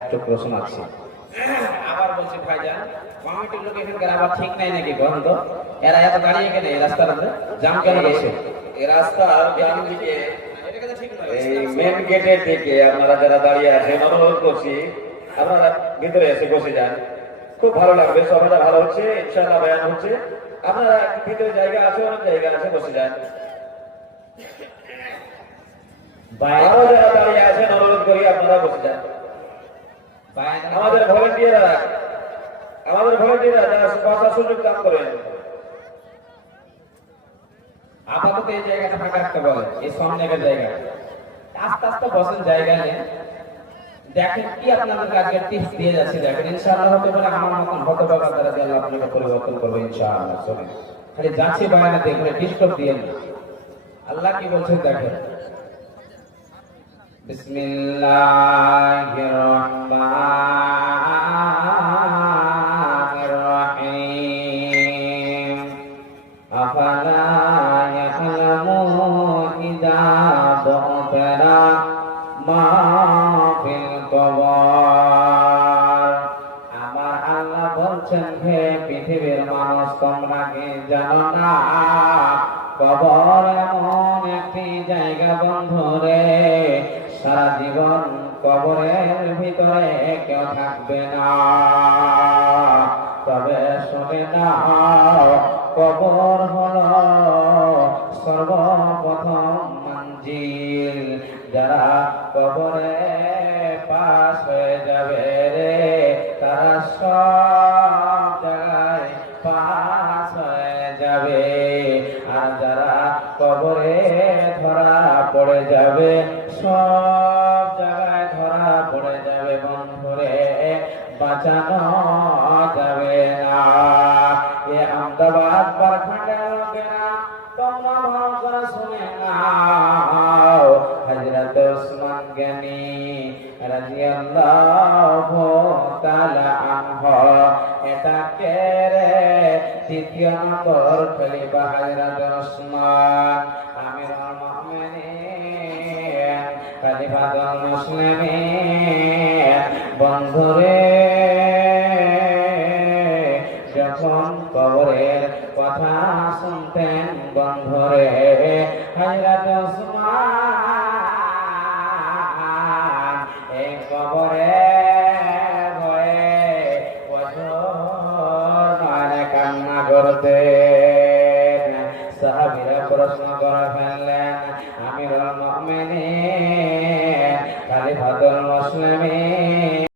একটু প্রশ্ন আছে। আবার বলছে ভাইজান কমিটির লোক এখানকার আবার ঠিক নাই নাকি বন্ধ, এরা এত দাঁড়িয়ে কেন এই রাস্তার মধ্যে জাম কেন বসে? এই রাস্তার ডান দিকে এই মেন গেটের দিকে আপনারা যারা দাঁড়িয়ে আছেন অনুরোধ করছি আপনারা ভিতরে এসে বসে যান, খুব ভালো লাগবে। সবাইটা ভালো হচ্ছে, ইনশাআল্লাহ বয়ান হচ্ছে। আপনারা ভিতরে জায়গা আছে, অনেক জায়গা আছে, বসে যান। আরো যারা দাঁড়িয়ে আছেন অনুরোধ করি আপনারা বসে যান। আমাদের ভলেন্টিয়াররা যারা বসার সুযোগ দান করেন, আপাতত এই জায়গাটা ফাঁকা রাখতে বলেন, এই সামনের জায়গা আস্তে আস্তে বসেন, জায়গা নেন। দেখেন কি আপনাদের আজকে টিপস দিয়ে যাচ্ছে, দেখেন ইনশাআল্লাহ হতে পারে আমার মতন হতভাগা দ্বারা দিয়ে আল্লাহ আপনাকে পরিবর্তন করবে ইনশাআল্লাহ। শুনেন, খালি যাচ্ছে বায়ানে দেখুন, ডিস্টার্ব দিয়েন না। আল্লাহ কি বলছেন দেখেন, বিসমিল্লাহির রাহমানির রহিম। আফালা ইয়ালামু ইযা বু'থিরা মা ফিল কবর। আমার আল্লাহ বলছেন, হে পৃথিবীর মানুষ, তোমরা কি জানো না কবর এমন একটি জায়গা বন্ধুরে, সারা জীবন কবরের ভিতরে কেউ থাকবে না। তবে শুনে নাও, কবর হলো সর্বপ্রথম মঞ্জিল। যারা কবরে পাশ হয়ে যাবে রে, তারা সব জায়গায় পাশ হয়ে যাবে। আর যারা কবরে ধরা পড়ে যাবে, সব জায়গায় ধরা পড়ে যাবে বন্ধুরে, বাঁচানো যাবে না। এ আহমেদাবাদ বারখান্ডের লোকেরা, তোমরা ভালো করে শুনে নাও। হযরত ওসমান গনি রাদিয়াল্লাহু তাআলা আনহু, এটা কে রে? তৃতীয় নম্বর খলিফা হযরত ওসমান, আমিরুল মুমিনিন, খলিফাতুল মুসলিমিন। বন্ধুরে